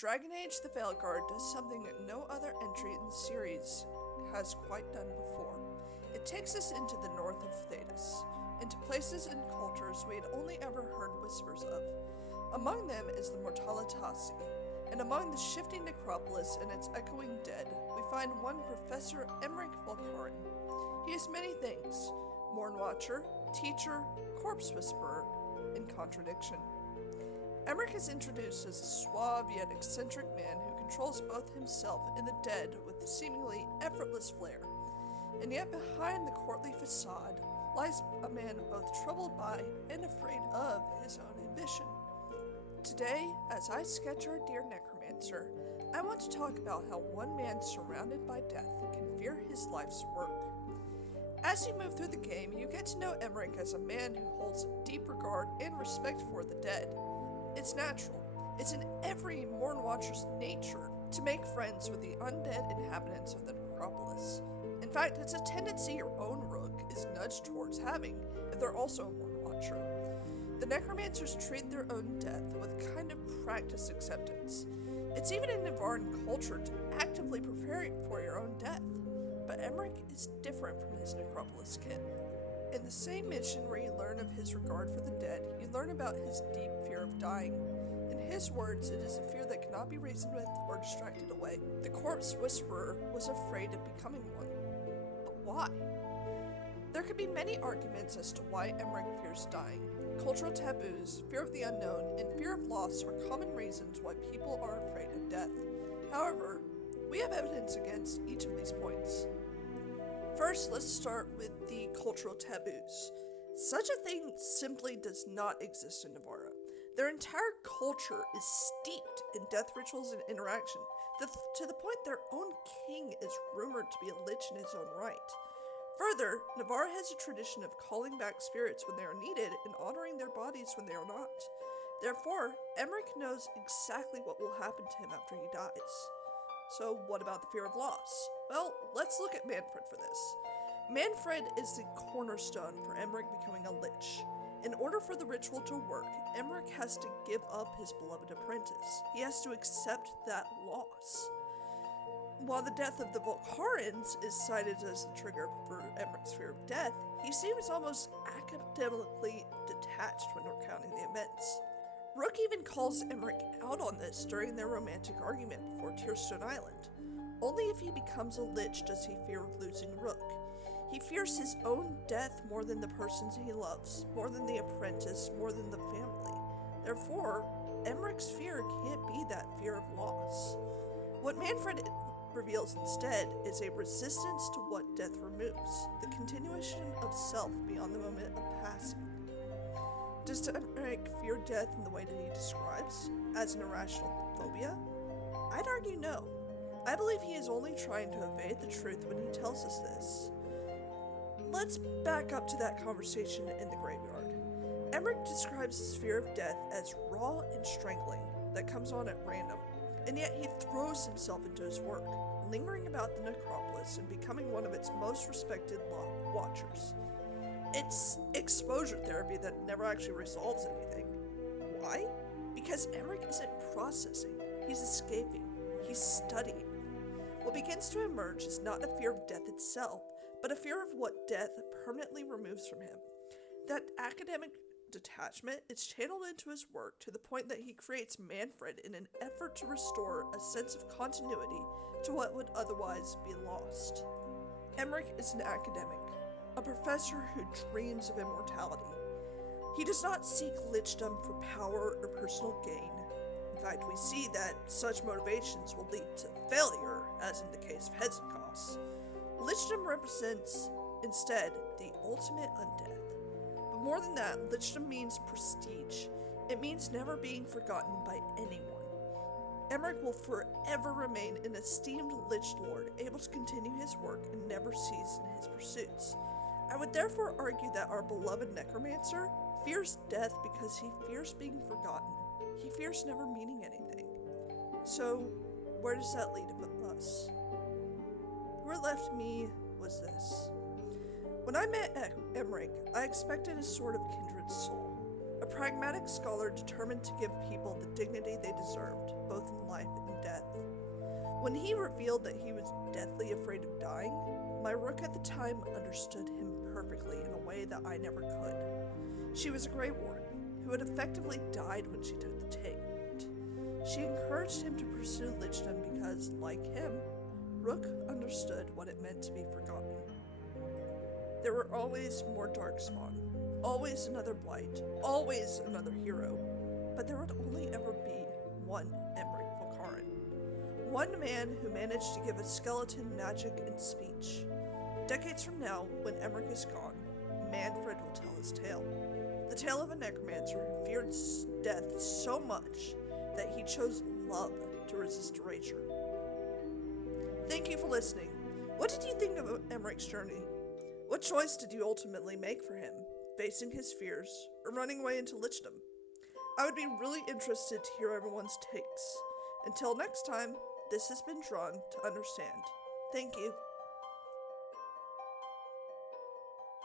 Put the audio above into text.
Dragon Age the Veilguard does something that no other entry in the series has quite done before. It takes us into the north of Thedas, into places and cultures we had only ever heard whispers of. Among them is the Mortalitasi, and among the shifting necropolis and its echoing dead, we find one Professor Emmrich Volkarin. He is many things: Mourn Watcher, teacher, corpse whisperer, and contradiction. Emmrich is introduced as a suave yet eccentric man who controls both himself and the dead with seemingly effortless flair. And yet behind the courtly facade lies a man both troubled by and afraid of his own ambition. Today, as I sketch our dear necromancer, I want to talk about how one man surrounded by death can fear his life's work. As you move through the game, you get to know Emmrich as a man who holds a deep regard and respect for the dead. It's natural. It's in every Mourn Watcher's nature to make friends with the undead inhabitants of the necropolis. In fact, it's a tendency your own rook is nudged towards having if they're also a Mourn Watcher. The necromancers treat their own death with a kind of practiced acceptance. It's even in Navarran culture to actively prepare for your own death. But Emmrich is different from his necropolis kin. In the same mission where you learn of his regard for the dead, you learn about his deep fear of dying. In his words, it is a fear that cannot be reasoned with or distracted away. The corpse whisperer was afraid of becoming one. But why? There could be many arguments as to why Emmrich fears dying. Cultural taboos, fear of the unknown, and fear of loss are common reasons why people are afraid of death. However, we have evidence against each of these points. First, let's start with the cultural taboos. Such a thing simply does not exist in Navarra. Their entire culture is steeped in death rituals and interaction, to the point their own king is rumored to be a lich in his own right. Further, Navarra has a tradition of calling back spirits when they are needed and honoring their bodies when they are not. Therefore, Emmrich knows exactly what will happen to him after he dies. So what about the fear of loss? Well, let's look at Manfred for this. Manfred is the cornerstone for Emmrich becoming a lich. In order for the ritual to work, Emmrich has to give up his beloved apprentice. He has to accept that loss. While the death of the Volkarins is cited as the trigger for Emmrich's fear of death, he seems almost academically detached when recounting the events. Rook even calls Emmrich out on this during their romantic argument before Tearstone Island. Only if he becomes a lich does he fear losing Rook. He fears his own death more than the persons he loves, more than the apprentice, more than the family. Therefore, Emmrich's fear can't be that fear of loss. What Manfred reveals instead is a resistance to what death removes, the continuation of self beyond the moment of passing. Does Emmrich fear death in the way that he describes, as an irrational phobia? I'd argue no. I believe he is only trying to evade the truth when he tells us this. Let's back up to that conversation in the graveyard. Emmrich describes his fear of death as raw and strangling that comes on at random, and yet he throws himself into his work, lingering about the necropolis and becoming one of its most respected watchers. It's exposure therapy that never actually resolves anything. Why? Because Emmrich isn't processing, he's escaping, he's studying. What begins to emerge is not a fear of death itself, but a fear of what death permanently removes from him. That academic detachment is channeled into his work to the point that he creates Manfred in an effort to restore a sense of continuity to what would otherwise be lost. Emmrich is an academic, a professor who dreams of immortality. He does not seek lichdom for power or personal gain. In fact, we see that such motivations will lead to failure, as in the case of Hezekiah. Lichdom represents, instead, the ultimate undeath. But more than that, lichdom means prestige. It means never being forgotten by anyone. Emmrich will forever remain an esteemed lich lord, able to continue his work and never cease in his pursuits. I would therefore argue that our beloved necromancer fears death because he fears being forgotten. He fears never meaning anything. So, where does that lead us? Where it left me was this. When I met Emmrich, I expected a sort of kindred soul, a pragmatic scholar determined to give people the dignity they deserved, both in life When he revealed that he was deathly afraid of dying, my rook at the time understood him perfectly in a way that I never could. She was a Grey Warden, who had effectively died when she took the Taint. She encouraged him to pursue Lichdom because, like him, Rook understood what it meant to be forgotten. There were always more Darkspawn, always another Blight, always another hero, but there would only ever be one Emmrich Volkarin. One man who managed to give a skeleton magic and speech. Decades from now, when Emmrich is gone, Manfred will tell his tale. The tale of a necromancer who feared death so much that he chose love to resist erasure. Thank you for listening. What did you think of Emmrich's journey? What choice did you ultimately make for him, facing his fears or running away into Lichdom? I would be really interested to hear everyone's takes. Until next time, this has been Drawn to Understand. Thank you.